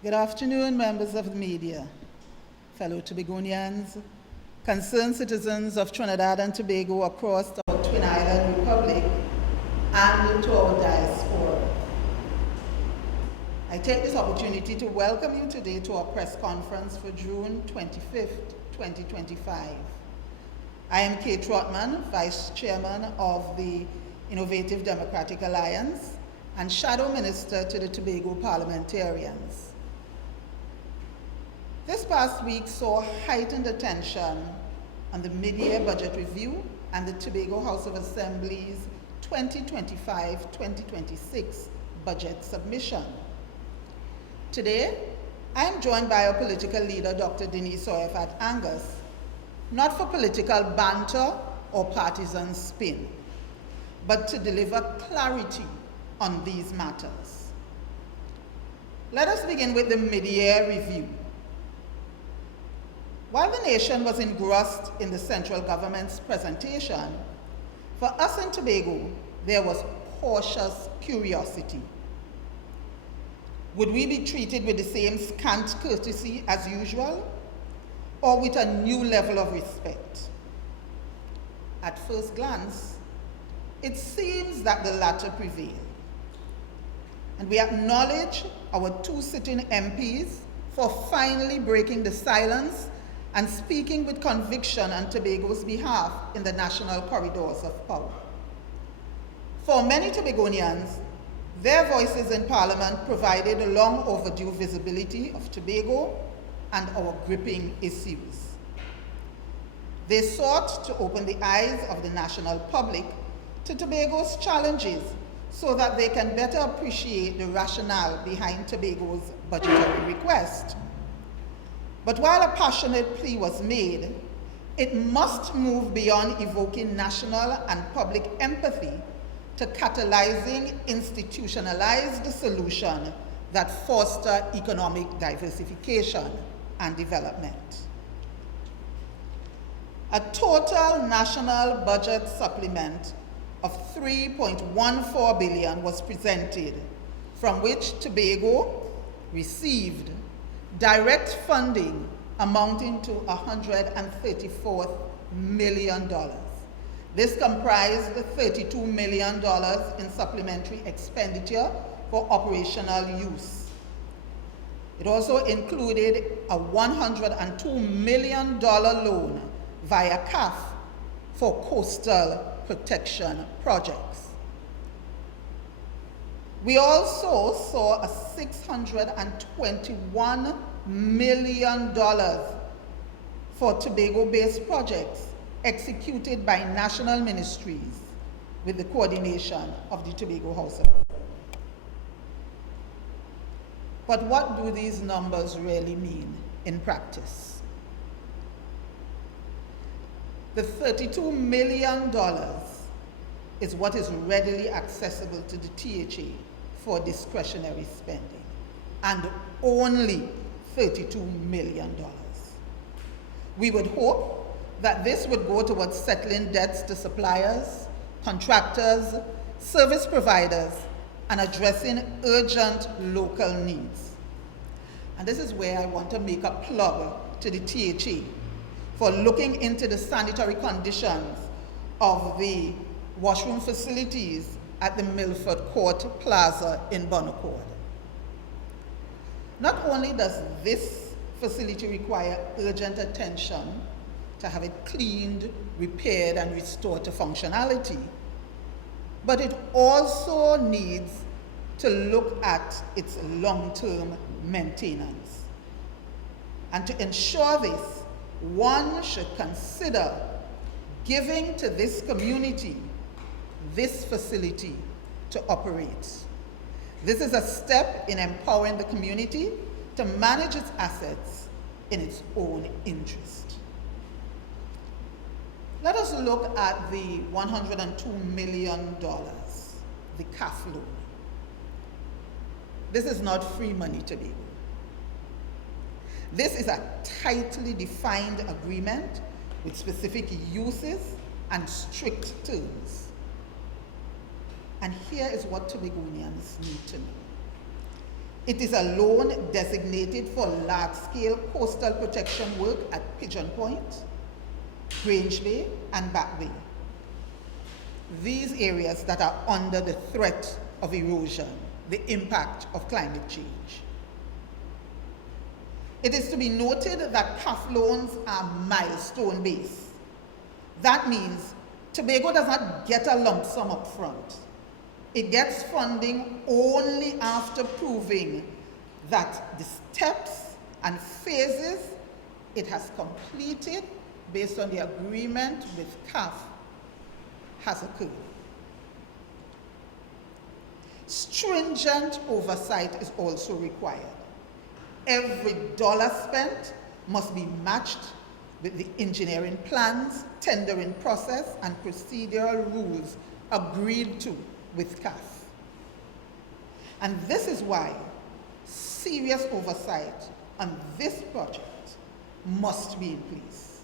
Good afternoon, members of the media, fellow Tobagonians, concerned citizens of Trinidad and Tobago across our Twin Island Republic, and to our diaspora. I take this opportunity to welcome you today to our press conference for June 25th, 2025. I am Kate Trotman, Vice Chairman of the Innovative Democratic Alliance and Shadow Minister to the Tobago Parliamentarians. This past week saw heightened attention on the mid-year budget review and the Tobago House of Assembly's 2025-2026 budget submission. Today, I am joined by our political leader, Dr. Denise Oyafat Angus, not for political banter or partisan spin, but to deliver clarity on these matters. Let us begin with the mid-year review. While the nation was engrossed in the central government's presentation, for us in Tobago, there was cautious curiosity. Would we be treated with the same scant courtesy as usual, or with a new level of respect? At first glance, it seems that the latter prevailed. And we acknowledge our two sitting MPs for finally breaking the silence and speaking with conviction on Tobago's behalf in the national corridors of power. For many Tobagonians, their voices in Parliament provided a long overdue visibility of Tobago and our gripping issues. They sought to open the eyes of the national public to Tobago's challenges so that they can better appreciate the rationale behind Tobago's budgetary request. But while a passionate plea was made, it must move beyond evoking national and public empathy to catalyzing institutionalized solutions that foster economic diversification and development. A total national budget supplement of $3.14 billion was presented, from which Tobago received direct funding amounting to $134 million. This comprised $32 million in supplementary expenditure for operational use. It also included a $102 million loan via CAF for coastal protection projects. We also saw a $621 million for Tobago-based projects executed by national ministries with the coordination of the Tobago House of Assembly. But what do these numbers really mean in practice? The $32 million is what is readily accessible to the THA for discretionary spending, and only $32 million. We would hope that this would go towards settling debts to suppliers, contractors, service providers, and addressing urgent local needs. And this is where I want to make a plug to the THA for looking into the sanitary conditions of the washroom facilities at the Milford Court Plaza in Bonaccord. Not only does this facility require urgent attention to have it cleaned, repaired, and restored to functionality, but it also needs to look at its long-term maintenance. And to ensure this, one should consider giving to this community this facility to operate. This is a step in empowering the community to manage its assets in its own interest. Let us look at the $102 million, the CAF loan. This is not free money to Tobago. This is a tightly defined agreement with specific uses and strict terms. And here is what Tobagonians need to know. It is a loan designated for large-scale coastal protection work at Pigeon Point, Grange Bay, and Back Bay. These areas that are under the threat of erosion, the impact of climate change. It is to be noted that CAF loans are milestone-based. That means Tobago does not get a lump sum up front. It gets funding only after proving that the steps and phases it has completed based on the agreement with CAF has occurred. Stringent oversight is also required. Every dollar spent must be matched with the engineering plans, tendering process, and procedural rules agreed to with CAF. And this is why serious oversight on this project must be in place.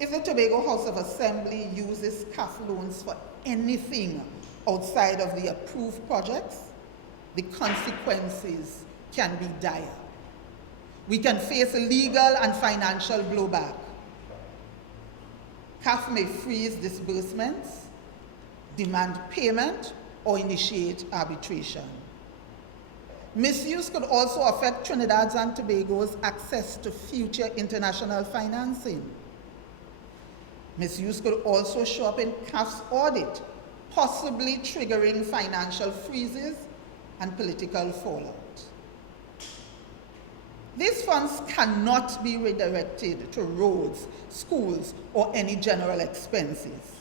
If the Tobago House of Assembly uses CAF loans for anything outside of the approved projects, the consequences can be dire. We can face legal and financial blowback. CAF may freeze disbursements, demand payment, or initiate arbitration. Misuse could also affect Trinidad's and Tobago's access to future international financing. Misuse could also show up in CAF's audit, possibly triggering financial freezes and political fallout. These funds cannot be redirected to roads, schools, or any general expenses.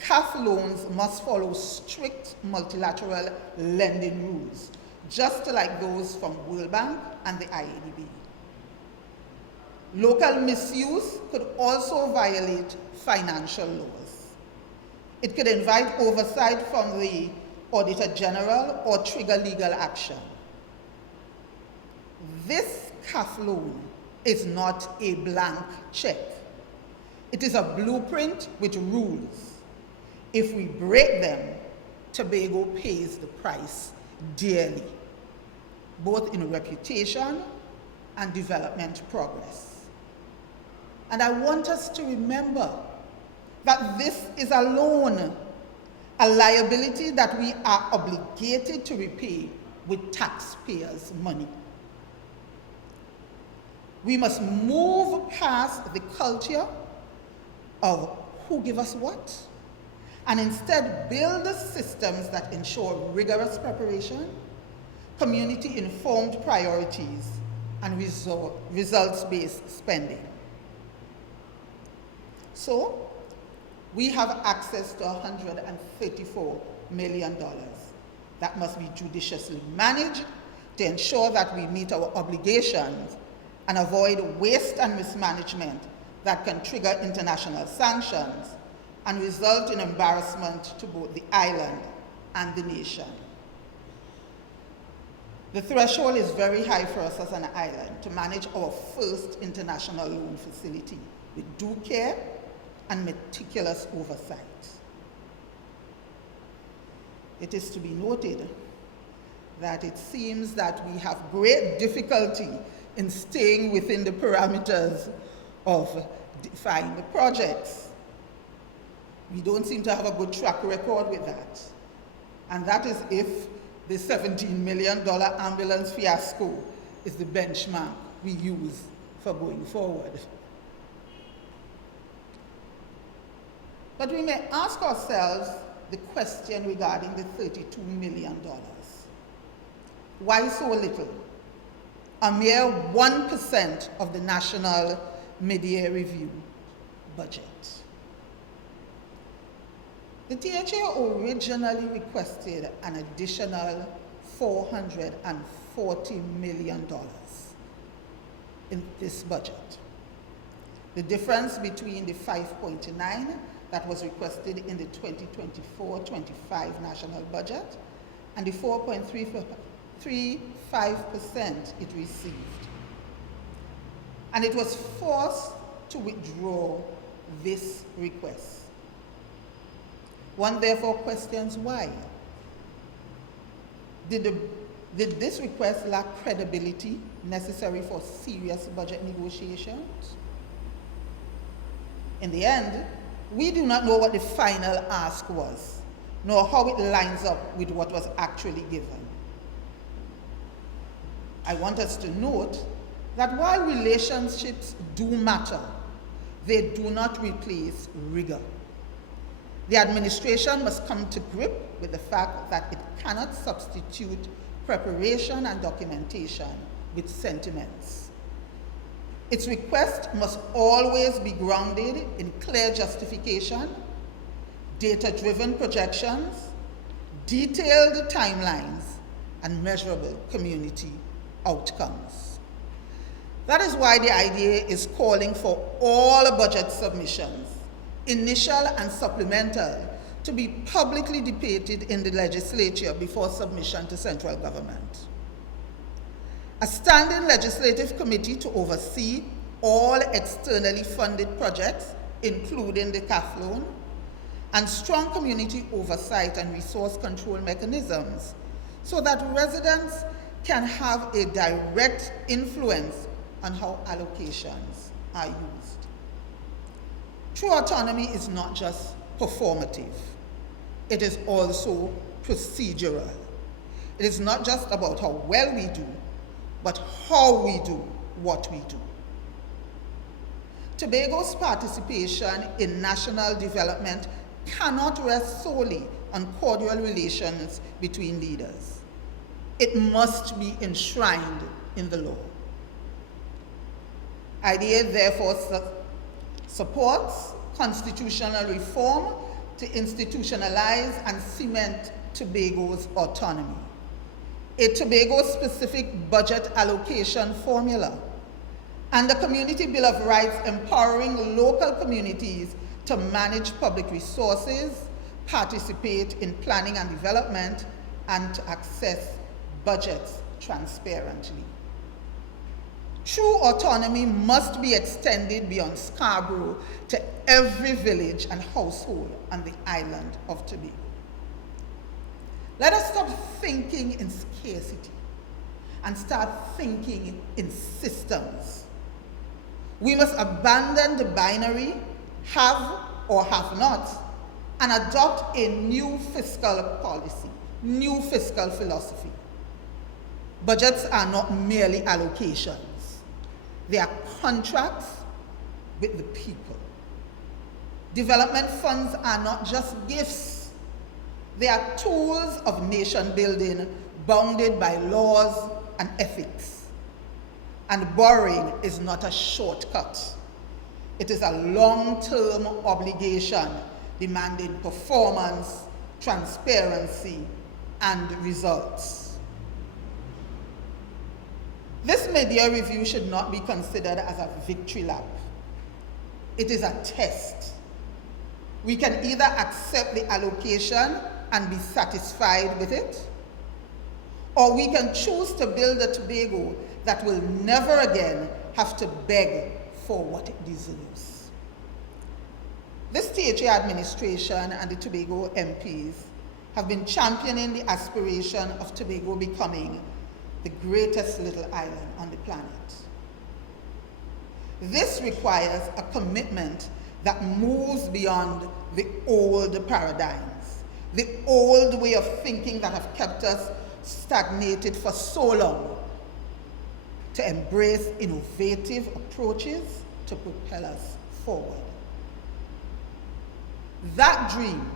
CAF loans must follow strict multilateral lending rules, just like those from World Bank and the IADB. Local misuse could also violate financial laws. It could invite oversight from the Auditor General or trigger legal action. This CAF loan is not a blank check. It is a blueprint with rules. If we break them, Tobago pays the price dearly, both in reputation and development progress. And I want us to remember that this is a loan, a liability that we are obligated to repay with taxpayers' money. We must move past the culture of who give us what, and instead build systems that ensure rigorous preparation, community-informed priorities, and results-based spending. So, we have access to $134 million that must be judiciously managed to ensure that we meet our obligations and avoid waste and mismanagement that can trigger international sanctions and result in embarrassment to both the island and the nation. The threshold is very high for us as an island to manage our first international loan facility with due care and meticulous oversight. It is to be noted that it seems that we have great difficulty in staying within the parameters of defined projects. We don't seem to have a good track record with that. And that is if the $17 million ambulance fiasco is the benchmark we use for going forward. But we may ask ourselves the question regarding the $32 million. Why so little? A mere 1% of the national mid-year review budget. The THA originally requested an additional $440 million in this budget. The difference between the 5.9 that was requested in the 2024-25 national budget and the 4.35% it received. And it was forced to withdraw this request. One therefore questions why. Did the Did this request lack credibility necessary for serious budget negotiations? In the end, we do not know what the final ask was, nor how it lines up with what was actually given. I want us to note that while relationships do matter, they do not replace rigor. The administration must come to grip with the fact that it cannot substitute preparation and documentation with sentiments. Its request must always be grounded in clear justification, data-driven projections, detailed timelines, and measurable community outcomes. That is why the IDA is calling for all budget submissions, initial and supplemental, to be publicly debated in the legislature before submission to central government. A standing legislative committee to oversee all externally funded projects, including the CAF loan, and strong community oversight and resource control mechanisms so that residents can have a direct influence on how allocations are used. True autonomy is not just performative, it is also procedural. It is not just about how well we do, but how we do what we do. Tobago's participation in national development cannot rest solely on cordial relations between leaders. It must be enshrined in the law. IDA therefore supports constitutional reform to institutionalize and cement Tobago's autonomy, a Tobago-specific budget allocation formula, and the Community Bill of Rights empowering local communities to manage public resources, participate in planning and development, and to access budgets transparently. True autonomy must be extended beyond Scarborough to every village and household on the island of Tobago. Let us stop thinking in scarcity and start thinking in systems. We must abandon the binary, have or have not, and adopt a new fiscal policy, new fiscal philosophy. Budgets are not merely allocations. They are contracts with the people. Development funds are not just gifts. They are tools of nation building bounded by laws and ethics. And borrowing is not a shortcut. It is a long-term obligation demanding performance, transparency, and results. This mid-year review should not be considered as a victory lap. It is a test. We can either accept the allocation and be satisfied with it, or we can choose to build a Tobago that will never again have to beg for what it deserves. This THA administration and the Tobago MPs have been championing the aspiration of Tobago becoming the greatest little island on the planet. This requires a commitment that moves beyond the old paradigms, the old way of thinking that have kept us stagnated for so long, to embrace innovative approaches to propel us forward. That dream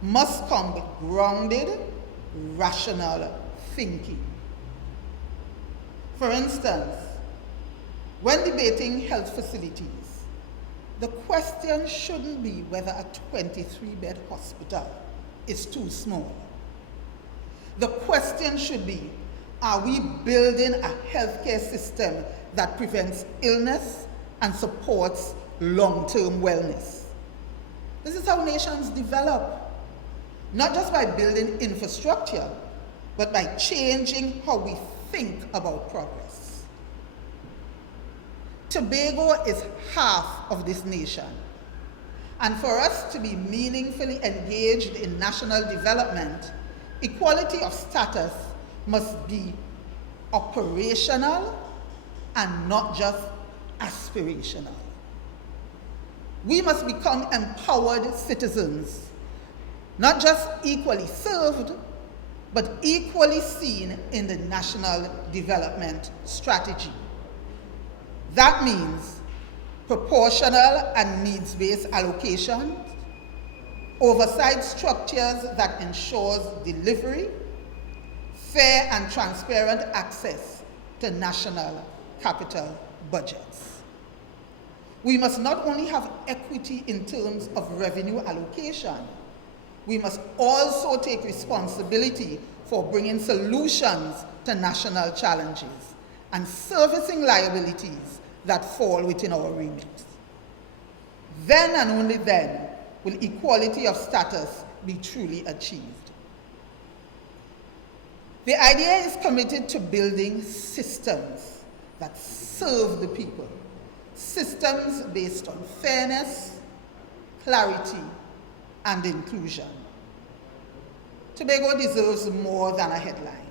must come with grounded, rational thinking. For instance, when debating health facilities, the question shouldn't be whether a 23-bed hospital is too small. The question should be, are we building a healthcare system that prevents illness and supports long-term wellness? This is how nations develop, not just by building infrastructure, but by changing how we think about progress. Tobago is half of this nation, and for us to be meaningfully engaged in national development, equality of status must be operational and not just aspirational. We must become empowered citizens, not just equally served, but equally seen in the national development strategy. That means proportional and needs-based allocation, oversight structures that ensures delivery, fair and transparent access to national capital budgets. We must not only have equity in terms of revenue allocation, we must also take responsibility for bringing solutions to national challenges and servicing liabilities that fall within our remit. Then and only then will equality of status be truly achieved. The idea is committed to building systems that serve the people, systems based on fairness, clarity, and inclusion. Tobago deserves more than a headline.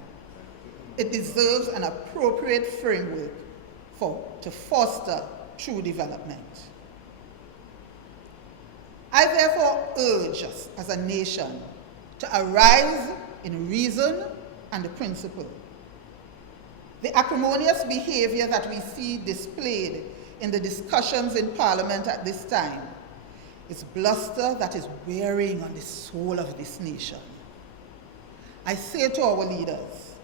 It deserves an appropriate framework to foster true development. I therefore urge us as a nation to arise in reason and principle. The acrimonious behavior that we see displayed in the discussions in Parliament at this time is bluster that is wearing on the soul of this nation. I say to our leaders,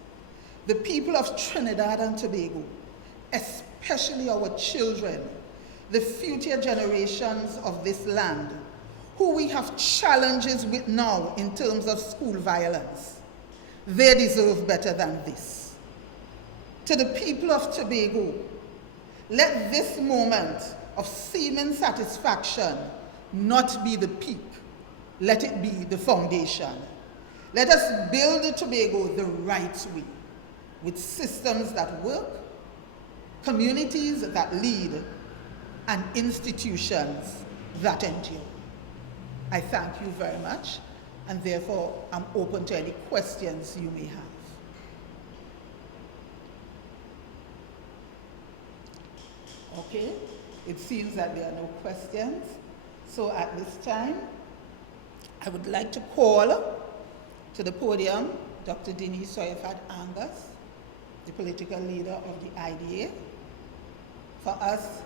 the people of Trinidad and Tobago, especially our children, the future generations of this land, who we have challenges with now in terms of school violence, they deserve better than this. To the people of Tobago, let this moment of seeming satisfaction not be the peak, let it be the foundation. Let us build Tobago the right way, with systems that work, communities that lead, and institutions that endure. I thank you very much, and therefore I'm open to any questions you may have. Okay, it seems that there are no questions. So at this time, I would like to call to the podium Dr. Denise Soyafat Angus, the political leader of the IDA, for us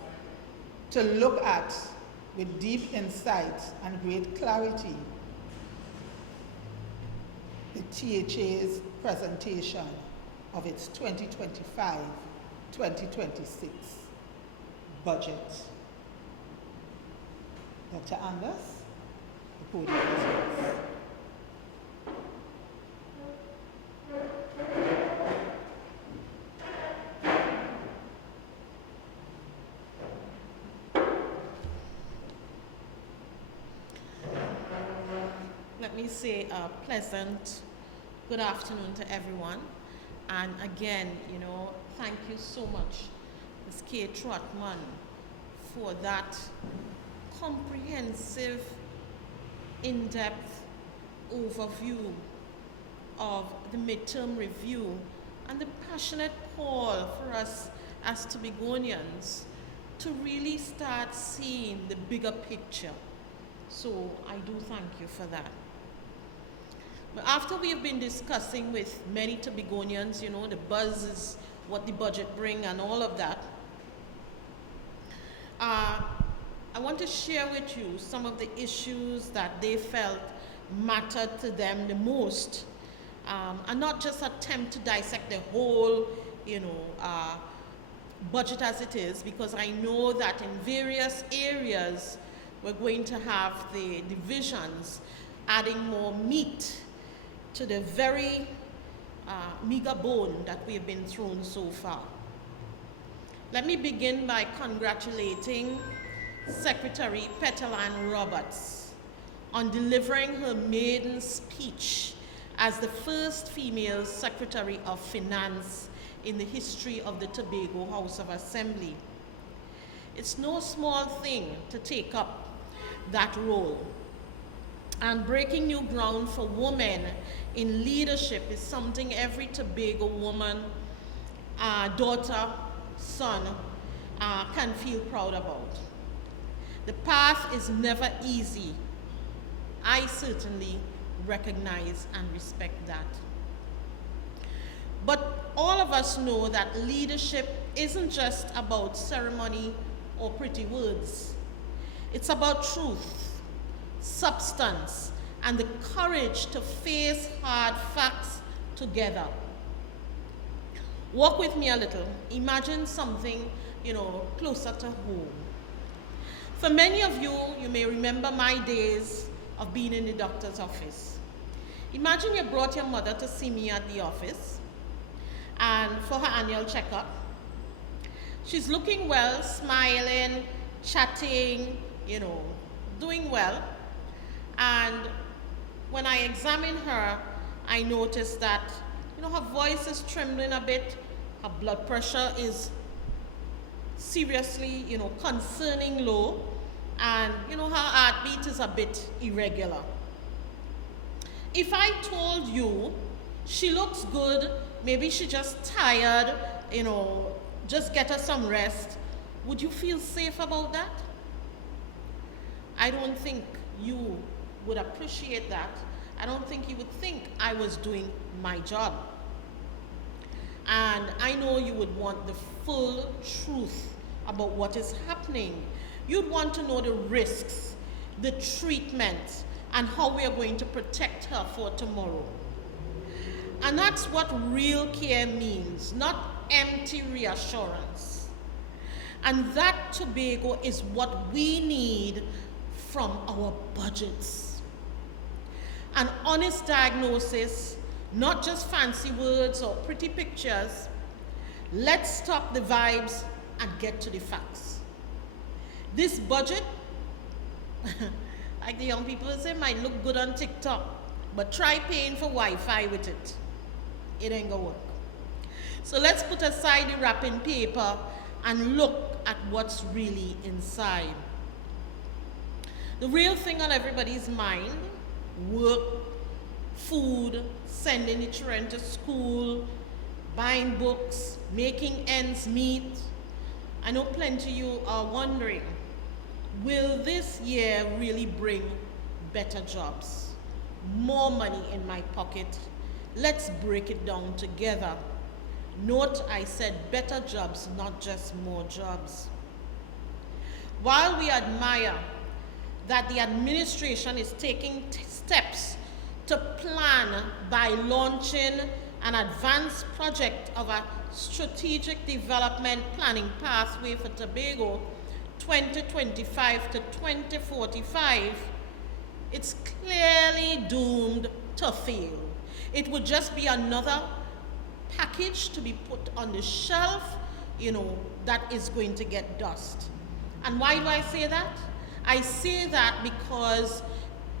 to look at with deep insight and great clarity the THA's presentation of its 2025-2026 budget. Dr. Angus, the podium is yours. Let me say a pleasant good afternoon to everyone. And again, thank you so much, Ms. Kay Trotman, for that comprehensive, in-depth overview of the midterm review and the passionate call for us as Tobagonians to really start seeing the bigger picture. So I do thank you for that. But after we have been discussing with many Tobagonians, the buzz is what the budget brings and all of that, I want to share with you some of the issues that they felt mattered to them the most, and not just attempt to dissect the whole, budget as it is, because I know that in various areas we're going to have the divisions adding more meat to the very meager bone that we have been thrown so far. Let me begin by congratulating Secretary Petalyn Roberts on delivering her maiden speech as the first female Secretary of Finance in the history of the Tobago House of Assembly. It's no small thing to take up that role. And breaking new ground for women in leadership is something every Tobago woman, daughter, son, can feel proud about. The path is never easy. I certainly recognize and respect that. But all of us know that leadership isn't just about ceremony or pretty words. It's about truth, substance, and the courage to face hard facts together. Walk with me a little. Imagine something, closer to home. For many of you, you may remember my days of being in the doctor's office. Imagine you brought your mother to see me at the office and for her annual checkup. She's looking well, smiling, chatting, doing well. And when I examine her, I notice that, her voice is trembling a bit, her blood pressure is seriously, concerning low, and, her heartbeat is a bit irregular. If I told you she looks good, maybe she's just tired, just get her some rest, would you feel safe about that? I don't think you would appreciate that. I don't think you would think I was doing my job. And I know you would want the full truth about what is happening. You'd want to know the risks, the treatment, and how we are going to protect her for tomorrow. And that's what real care means, not empty reassurance. And that, Tobago, is what we need from our budgets. An honest diagnosis, not just fancy words or pretty pictures. Let's stop the vibes and get to the facts. This budget, like the young people say, might look good on TikTok, but try paying for Wi-Fi with it. It ain't gonna work. So let's put aside the wrapping paper and look at what's really inside. The real thing on everybody's mind: work, food, sending the children to school, buying books, making ends meet. I know plenty of you are wondering, will this year really bring better jobs? More money in my pocket? Let's break it down together. Note I said better jobs, not just more jobs. While we admire that the administration is taking steps to plan by launching an advanced project of a strategic development planning pathway for Tobago 2025 to 2045, it's clearly doomed to fail. It would just be another package to be put on the shelf, that is going to get dust. And why do I say that? I say that because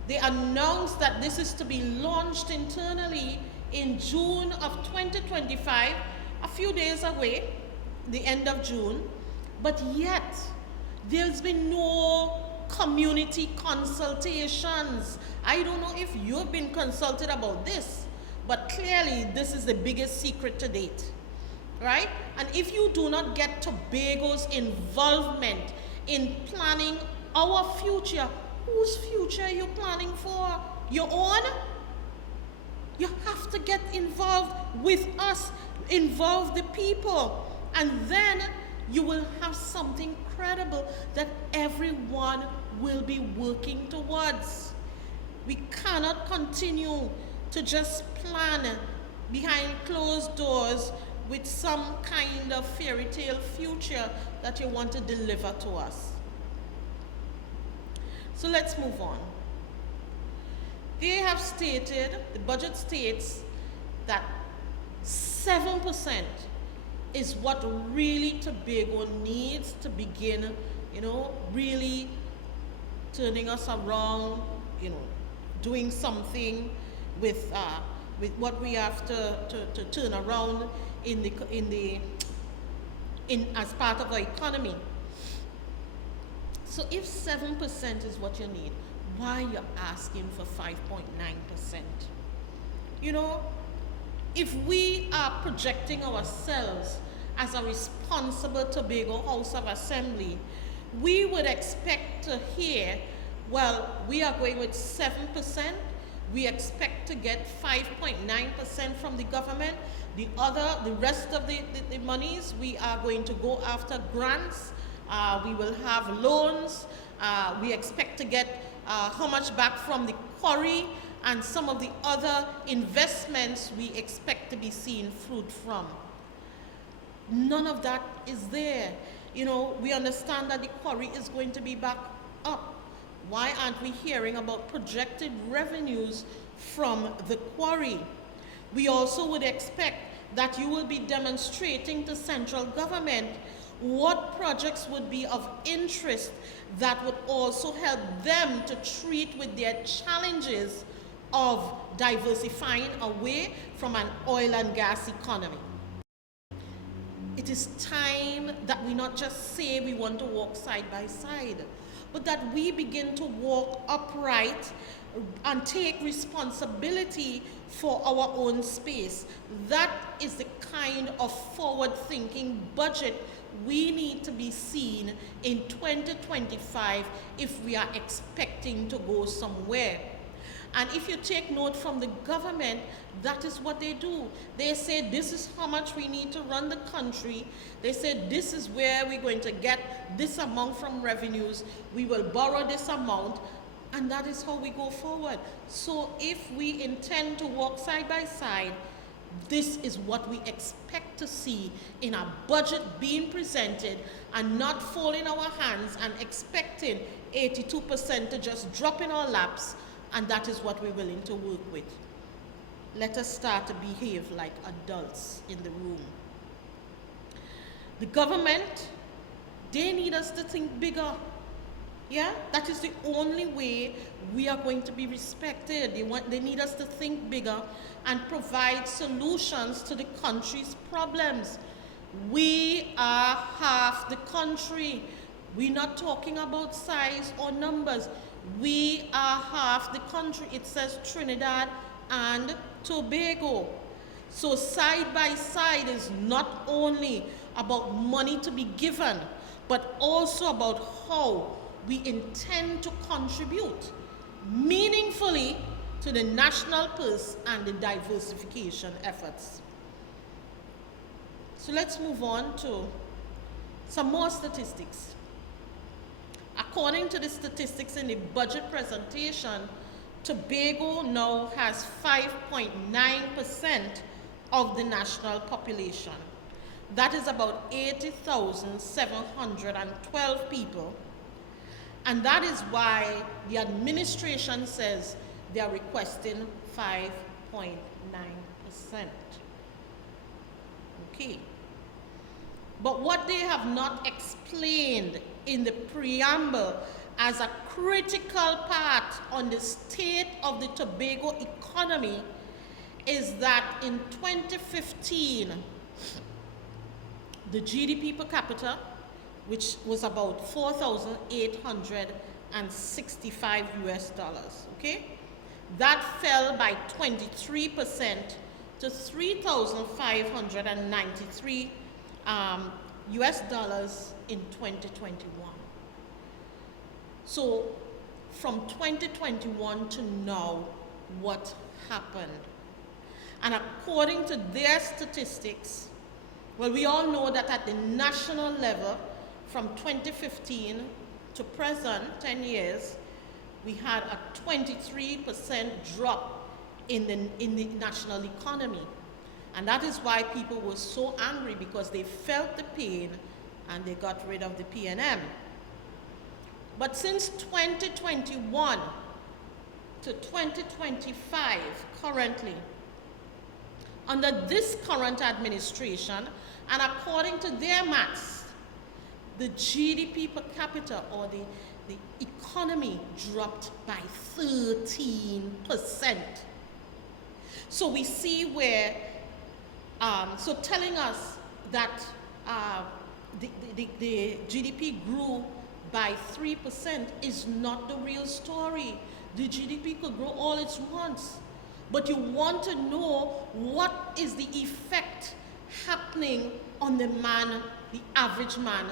they announced that this is to be launched internally in June of 2025, a few days away, the end of June, but yet there's been no community consultations. I don't know if you've been consulted about this, but clearly this is the biggest secret to date, right? And if you do not get Tobago's involvement in planning our future, whose future are you planning for? Your own? You have to get involved with us, involve the people, and then you will have something credible that everyone will be working towards. We cannot continue to just plan behind closed doors with some kind of fairy tale future that you want to deliver to us. So let's move on. They have stated, the budget states, that 7% is what really Tobago needs to begin, really turning us around, doing something with what we have to turn around as part of our economy. So if 7% is what you need, why you're asking for 5.9%. You know, if we are projecting ourselves as a responsible Tobago House of Assembly, we would expect to hear, well, we are going with 7%, we expect to get 5.9% from the government, the rest of the monies, we are going to go after grants, we will have loans, we expect to get how much back from the quarry, and some of the other investments we expect to be seeing fruit from. None of that is there. You know, we understand that the quarry is going to be back up. Why aren't we hearing about projected revenues from the quarry? We also would expect that you will be demonstrating to central government what projects would be of interest that would also help them to treat with their challenges of diversifying away from an oil and gas economy. It is time that we not just say we want to walk side by side, but that we begin to walk upright and take responsibility for our own space. That is the kind of forward-thinking budget we need to be seen in 2025 if we are expecting to go somewhere. And if you take note from the government, that is what they do. They say this is how much we need to run the country. They say this is where we're going to get this amount from revenues. We will borrow this amount, and that is how we go forward. So if we intend to walk side by side, this is what we expect to see in a budget being presented, and not folding our hands and expecting 82% to just drop in our laps, and that is what we're willing to work with. Let us start to behave like adults in the room. The government, they need us to think bigger. Yeah, that is the only way we are going to be respected. They need us to think bigger and provide solutions to the country's problems. We are half the country. We're not talking about size or numbers. We are half the country. It says Trinidad and Tobago. So side by side is not only about money to be given, but also about how we intend to contribute meaningfully to the national purse and the diversification efforts. So let's move on to some more statistics. According to the statistics in the budget presentation, Tobago now has 5.9% of the national population. That is about 80,712 people. And that is why the administration says they are requesting 5.9%. Okay. But what they have not explained in the preamble as a critical part on the state of the Tobago economy is that in 2015, the GDP per capita, which was about $4,865 US, okay? That fell by 23% to $3,593 US dollars in 2021. So from 2021 to now, what happened? And according to their statistics, well, we all know that at the national level, from 2015 to present, 10 years, we had a 23% drop in the national economy. And that is why people were so angry, because they felt the pain and they got rid of the P&M. But since 2021 to 2025, currently, under this current administration, and according to their maths, the GDP per capita, or the economy, dropped by 13%. So we see where, so telling us that the GDP grew by 3% is not the real story. The GDP could grow all it wants. But you want to know what is the effect happening on the man, the average man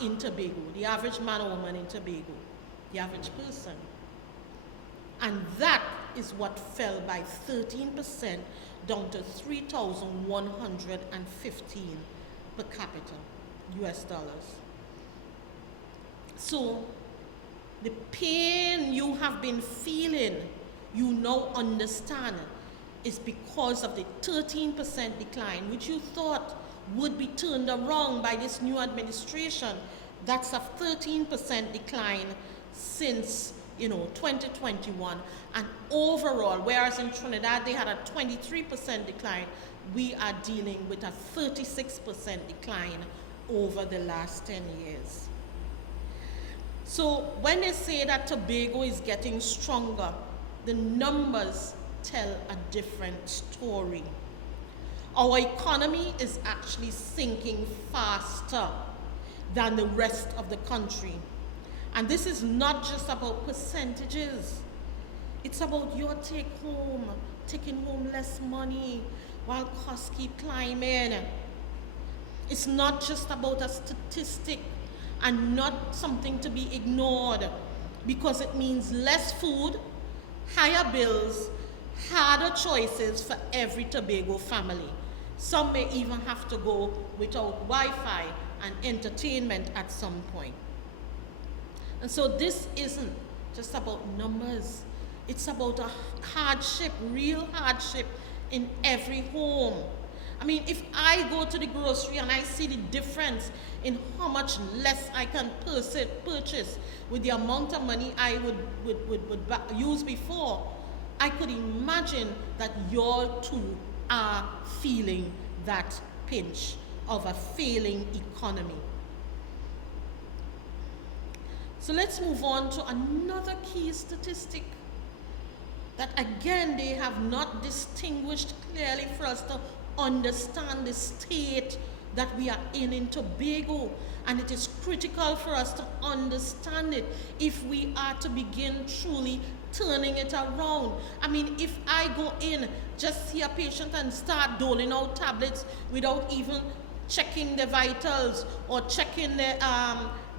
in Tobago, the average man or woman in Tobago, the average person. And that is what fell by 13% down to 3,115 per capita, US dollars. So the pain you have been feeling, you now understand, is because of the 13% decline, which you thought would be turned around by this new administration. That's a 13% decline since 2021. And overall, whereas in Trinidad they had a 23% decline, we are dealing with a 36% decline over the last 10 years. So when they say that Tobago is getting stronger, the numbers tell a different story. Our economy is actually sinking faster than the rest of the country. And this is not just about percentages. It's about your taking home less money while costs keep climbing. It's not just about a statistic and not something to be ignored, because it means less food, higher bills, harder choices for every Tobago family. Some may even have to go without Wi-Fi and entertainment at some point. And so this isn't just about numbers. It's about a hardship, real hardship in every home. I mean, if I go to the grocery and I see the difference in how much less I can purchase with the amount of money I would use before, I could imagine that you too are feeling that pinch of a failing economy. So let's move on to another key statistic that again they have not distinguished clearly for us to understand the state that we are in Tobago, and it is critical for us to understand it if we are to begin truly turning it around. I mean, if I go in, just see a patient and start doling out tablets without even checking the vitals or checking their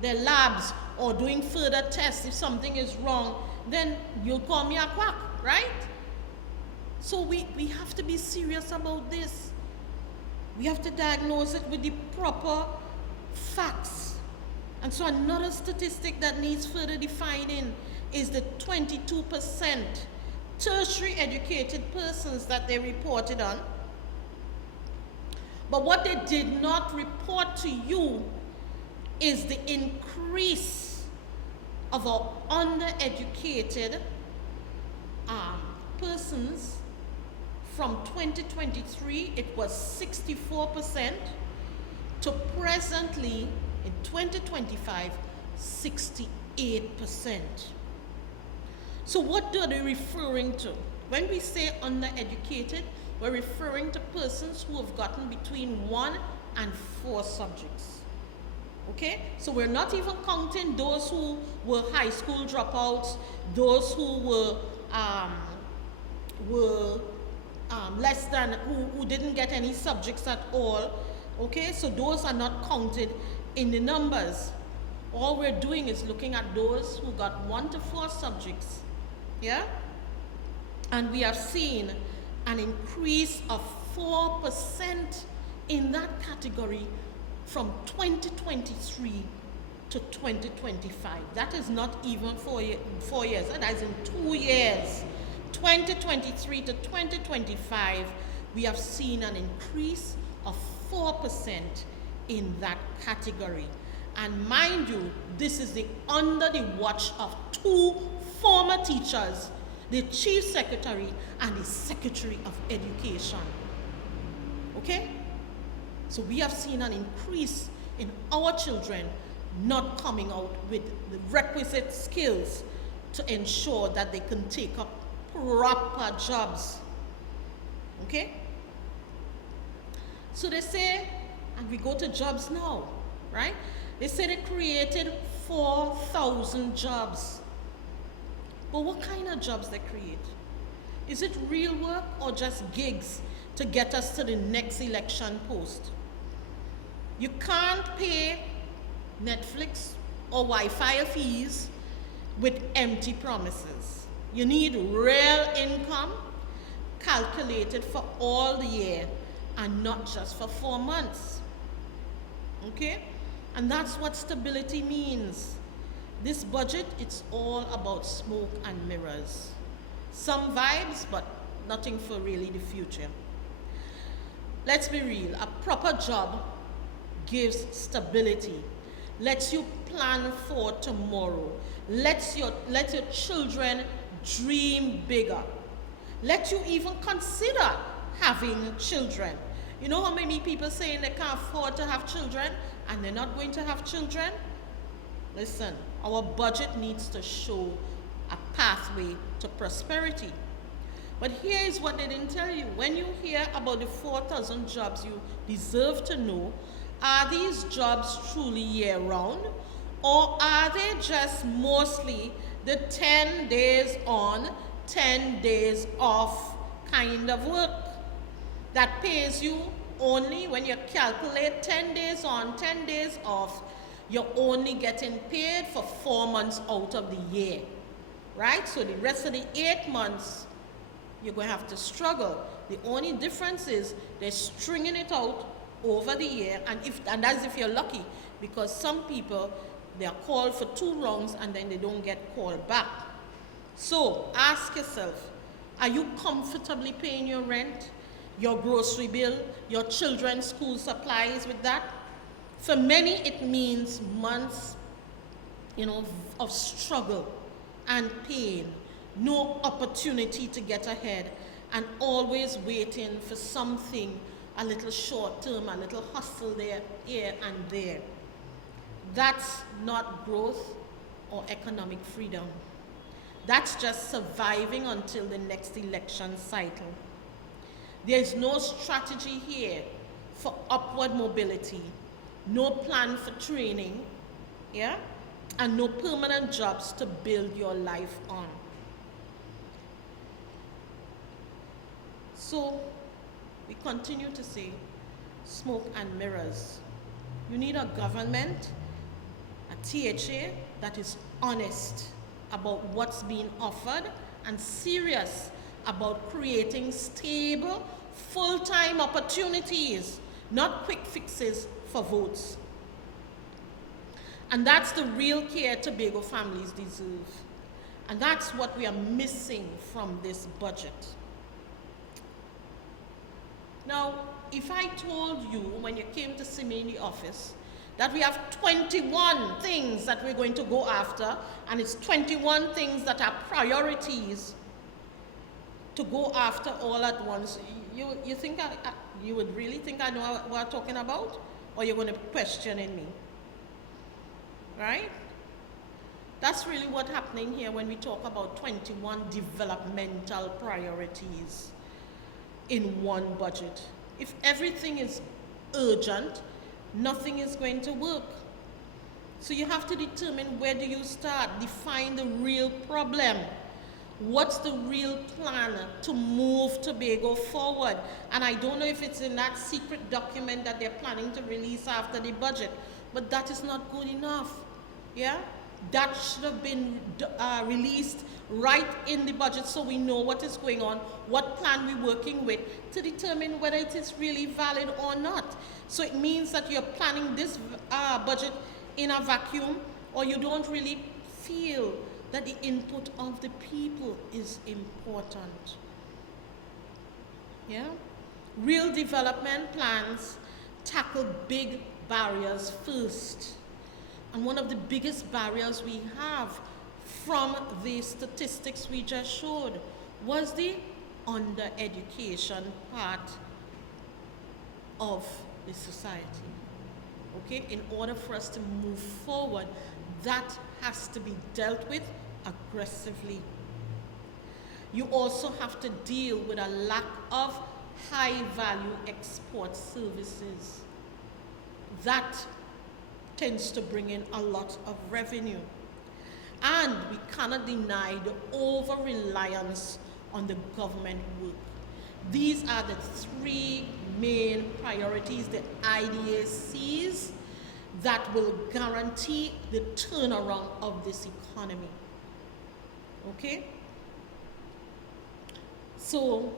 labs or doing further tests if something is wrong, then you'll call me a quack, right? So we have to be serious about this. We have to diagnose it with the proper facts. And so another statistic that needs further defining is the 22% tertiary educated persons that they reported on. But what they did not report to you is the increase of our undereducated persons. From 2023, it was 64%, to presently, in 2025, 68%. So what are they referring to? When we say undereducated, we're referring to persons who have gotten between 1 and 4 subjects. Okay? So we're not even counting those who were high school dropouts, those who were less than, who didn't get any subjects at all. Okay? So those are not counted in the numbers. All we're doing is looking at those who got 1 to 4 subjects. Yeah? And we have seen an increase of 4% in that category from 2023 to 2025. That is not even 4 years. That is in 2 years. 2023 to 2025, we have seen an increase of 4% in that category. And mind you, this is under the watch of 2 former teachers, the Chief Secretary and the Secretary of Education. Okay? So we have seen an increase in our children not coming out with the requisite skills to ensure that they can take up proper jobs. Okay? So they say, and we go to jobs now. right? They said it created 4,000 jobs. But what kind of jobs they create? Is it real work or just gigs to get us to the next election post? You can't pay Netflix or Wi-Fi fees with empty promises. You need real income calculated for all the year and not just for 4 months. Okay? And that's what stability means. This budget, it's all about smoke and mirrors. Some vibes, but nothing for really the future. Let's be real, a proper job gives stability, lets you plan for tomorrow, lets your children dream bigger, let you even consider having children. You know how many people saying they can't afford to have children and they're not going to have children? Listen, our budget needs to show a pathway to prosperity. But here is what they didn't tell you. When you hear about the 4,000 jobs, you deserve to know, are these jobs truly year-round, or are they just mostly the 10 days on, 10 days off kind of work that pays you only when you calculate 10 days on, 10 days off, you're only getting paid for 4 months out of the year, right? So the rest of the 8 months, you're going to have to struggle. The only difference is they're stringing it out over the year, and that's if you're lucky, because some people, they are called for 2 rounds and then they don't get called back. So ask yourself, are you comfortably paying your rent, your grocery bill, your children's school supplies with that? For many, it means months, of struggle and pain, no opportunity to get ahead, and always waiting for something, a little short term, a little hustle there, here and there. That's not growth or economic freedom. That's just surviving until the next election cycle. There is no strategy here for upward mobility, no plan for training, yeah, and no permanent jobs to build your life on. So we continue to say smoke and mirrors. You need a government, a THA that is honest about what's being offered and serious about creating stable, full-time opportunities, not quick fixes for votes. And that's the real care Tobago families deserve. And that's what we are missing from this budget. Now, if I told you when you came to see me in the office that we have 21 things that we're going to go after, and it's 21 things that are priorities to go after all at once, you think you would really think I know what I'm talking about? Or you're going to question in me? Right? That's really what's happening here when we talk about 21 developmental priorities in one budget. If everything is urgent, nothing is going to work. So you have to determine, where do you start? Define the real problem. What's the real plan to move Tobago forward? And I don't know if it's in that secret document that they're planning to release after the budget, but that is not good enough. Yeah? That should have been released right in the budget so we know what is going on, what plan we're working with, to determine whether it is really valid or not. So it means that you're planning this budget in a vacuum, or you don't really feel that the input of the people is important. Yeah? Real development plans tackle big barriers first. And one of the biggest barriers we have from the statistics we just showed was the under-education part of the society. Okay? In order for us to move forward, that has to be dealt with aggressively. You also have to deal with a lack of high-value export services. That tends to bring in a lot of revenue. And we cannot deny the over-reliance on the government work. These are the three main priorities the IDA sees that will guarantee the turnaround of this economy. Okay? So,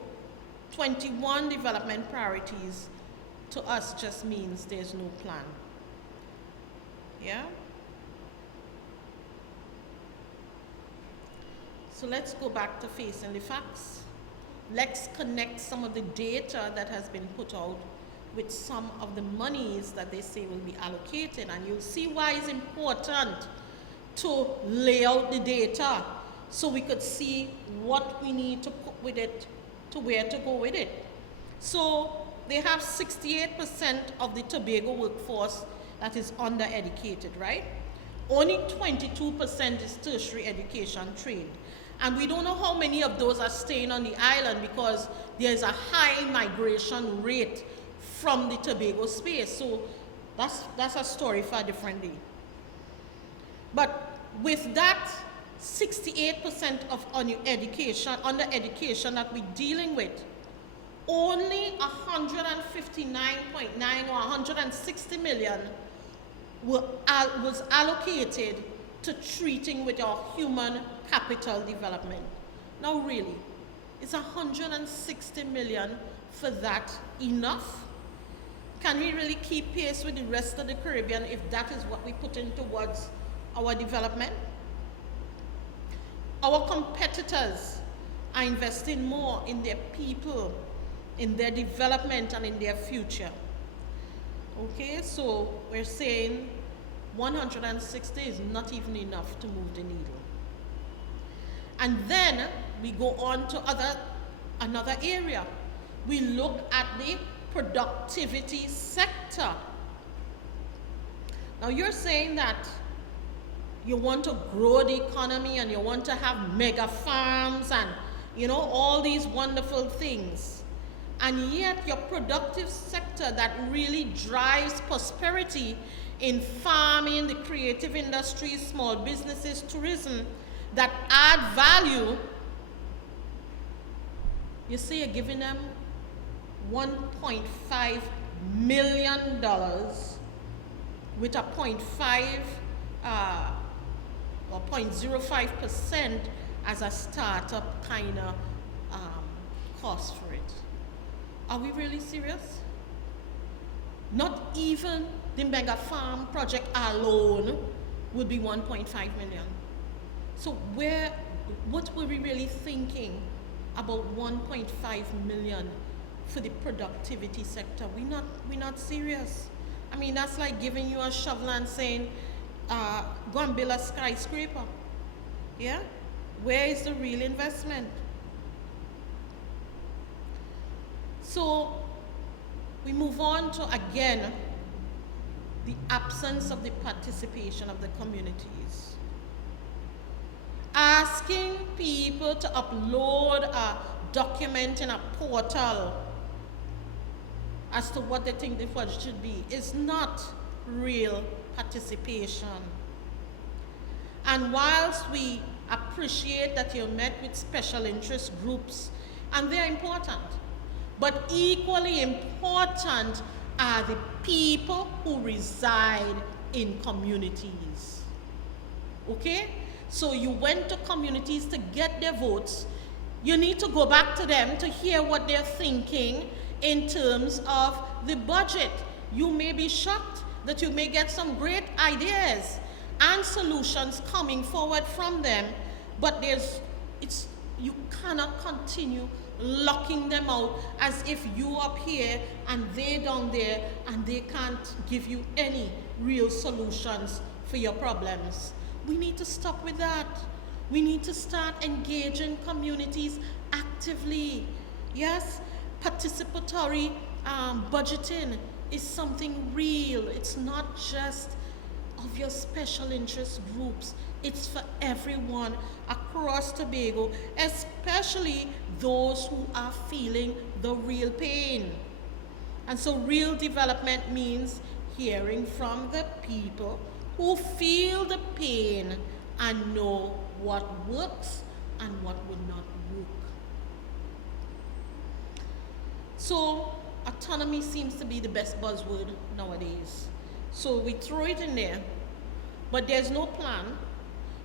21 development priorities to us just means there's no plan. Yeah? So let's go back to facing the facts. Let's connect some of the data that has been put out with some of the monies that they say will be allocated, and you'll see why it's important to lay out the data so we could see what we need to put with it, to where to go with it. So they have 68% of the Tobago workforce that is undereducated, right? Only 22% is tertiary education trained. And we don't know how many of those are staying on the island because there's a high migration rate from the Tobago space. So that's a story for a different day. But with that 68% of undereducation that we're dealing with, only 159.9 or 160 million was allocated to treating with our human capital development. Now really, is 160 million for that enough? Can we really keep pace with the rest of the Caribbean if that is what we put in towards our development? Our competitors are investing more in their people, in their development, and in their future. Okay, so we're saying 160 is not even enough to move the needle. And then we go on to another area. We look at the productivity sector. Now you're saying that you want to grow the economy and you want to have mega farms and all these wonderful things. And yet your productive sector that really drives prosperity in farming, the creative industries, small businesses, tourism, that add value, you say you're giving them $1.5 million with a 0.05% as a startup kind of cost for it. Are we really serious? Not even the mega farm project alone would be 1.5 million. So what were we really thinking about 1.5 million for the productivity sector? We're not serious. I mean, that's like giving you a shovel and saying, go and build a skyscraper. Yeah? Where is the real investment? So we move on to, again, the absence of the participation of the communities. Asking people to upload a document in a portal as to what they think the budget should be is not real participation. And whilst we appreciate that you met with special interest groups, and they're important, but equally important are the people who reside in communities. Okay? So you went to communities to get their votes. You need to go back to them to hear what they're thinking in terms of the budget. You may be shocked that you may get some great ideas and solutions coming forward from them, but you cannot continue locking them out as if you up here and they down there and they can't give you any real solutions for your problems. We need to stop with that. We need to start engaging communities actively. Yes, participatory budgeting is something real. It's not just of your special interest groups. It's for everyone across Tobago, especially those who are feeling the real pain. And so real development means hearing from the people who feel the pain and know what works and what would not work. So autonomy seems to be the best buzzword nowadays. So we throw it in there, but there's no plan,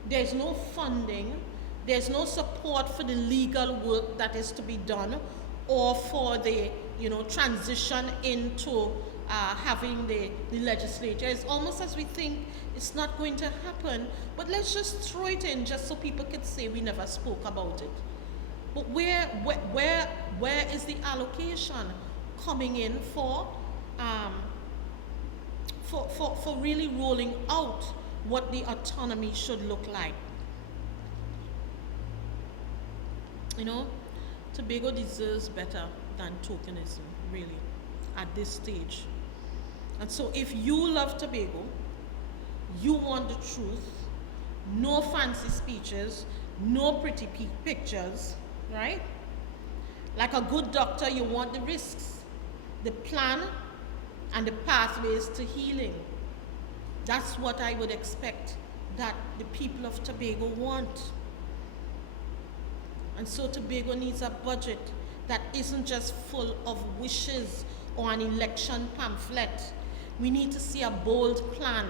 there's no funding, there's no support for the legal work that is to be done, or for the transition into having the legislature. It's almost as we think it's not going to happen, but let's just throw it in just so people can say we never spoke about it. But where is the allocation coming in for really rolling out what the autonomy should look like? Tobago deserves better than tokenism, really, at this stage. And so if you love Tobago, you want the truth, no fancy speeches, no pretty pictures, right? Like a good doctor, you want the risks, the plan, and the pathways to healing. That's what I would expect that the people of Tobago want. And so Tobago needs a budget that isn't just full of wishes or an election pamphlet. We need to see a bold plan.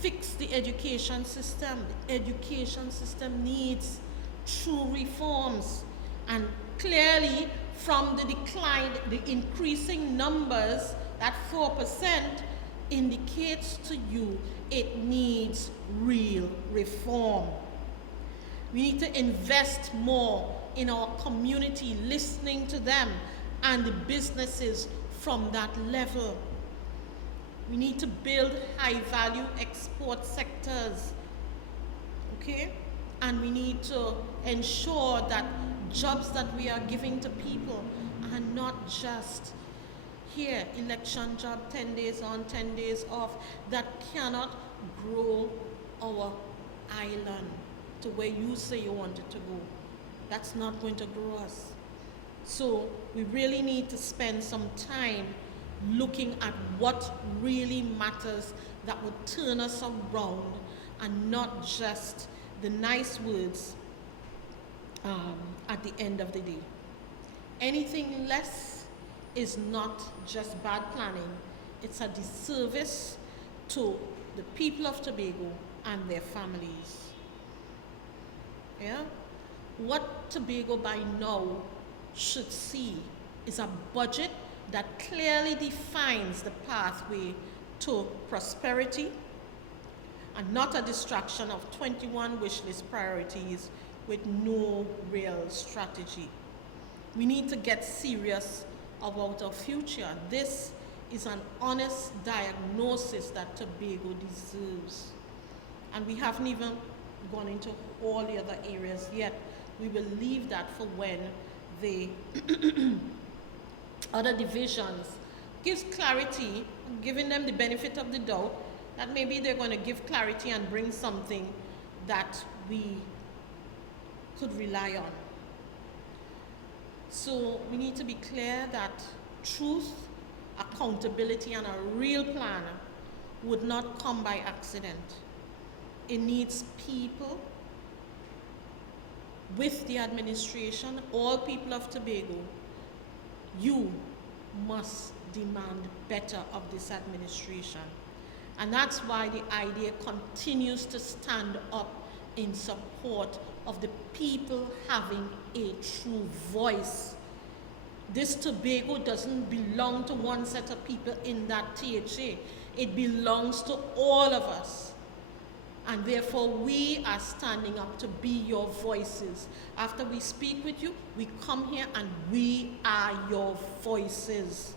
Fix the education system. The education system needs true reforms. And clearly, from the decline, the increasing numbers, that 4% indicates to you it needs real reform. We need to invest more in our community, listening to them and the businesses from that level. We need to build high-value export sectors, okay? And we need to ensure that jobs that we are giving to people are not just here, election job, 10 days on, 10 days off, that cannot grow our island to where you say you want it to go. That's not going to grow us. So we really need to spend some time looking at what really matters that would turn us around, and not just the nice words at the end of the day. Anything less is not just bad planning, it's a disservice to the people of Tobago and their families. Yeah? What Tobago by now should see is a budget that clearly defines the pathway to prosperity, and not a distraction of 21 wish list priorities with no real strategy. We need to get serious about our future. This is an honest diagnosis that Tobago deserves. And we haven't even gone into all the other areas yet. We will leave that for when the other divisions gives clarity, giving them the benefit of the doubt, that maybe they're going to give clarity and bring something that we could rely on. So we need to be clear that truth, accountability, and a real plan would not come by accident. It needs people with the administration, all people of Tobago. You must demand better of this administration. And that's why the idea continues to stand up in support of the people having a true voice. This Tobago doesn't belong to one set of people in that THA. It belongs to all of us. And therefore, we are standing up to be your voices. After we speak with you, we come here and we are your voices.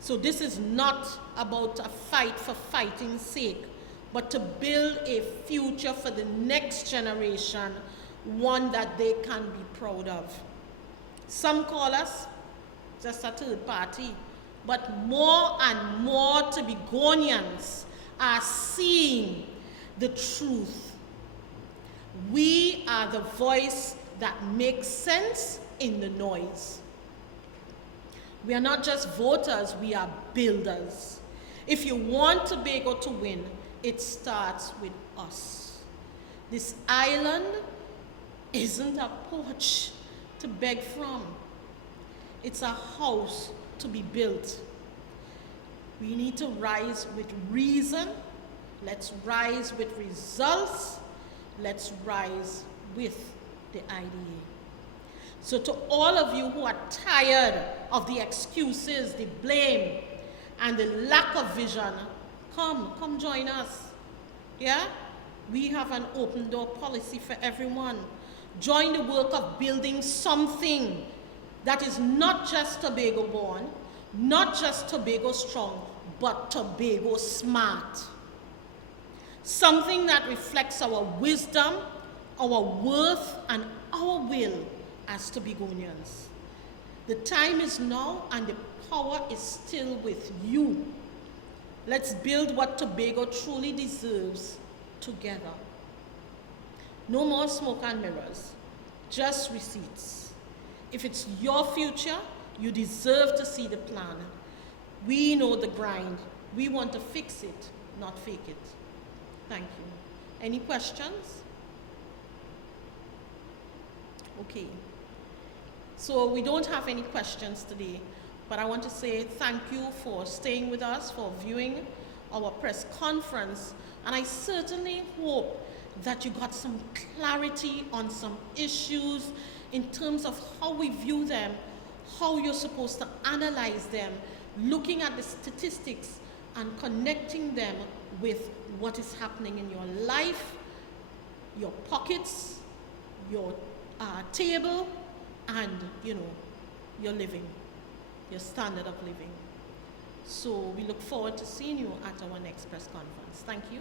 So this is not about a fight for fighting's sake, but to build a future for the next generation, one that they can be proud of. Some call us just a third party, but more and more Tobagonians are seeing the truth. We are the voice that makes sense in the noise. We are not just voters, we are builders. If you want Tobago to win, it starts with us. This island isn't a porch to beg from. It's a house to be built. We need to rise with reason. Let's rise with results. Let's rise with the IDA. So to all of you who are tired of the excuses, the blame, and the lack of vision, come join us. Yeah? We have an open door policy for everyone. Join the work of building something that is not just Tobago born, not just Tobago strong, but Tobago smart. Something that reflects our wisdom, our worth, and our will as Tobagonians. The time is now and the power is still with you. Let's build what Tobago truly deserves together. No more smoke and mirrors, just receipts. If it's your future, you deserve to see the plan. We know the grind. We want to fix it, not fake it. Thank you. Any questions? Okay. So we don't have any questions today, but I want to say thank you for staying with us, for viewing our press conference, and I certainly hope that you got some clarity on some issues in terms of how we view them, how you're supposed to analyze them, looking at the statistics and connecting them with what is happening in your life, your pockets, your table, and your living, your standard of living. So we look forward to seeing you at our next press conference. Thank you.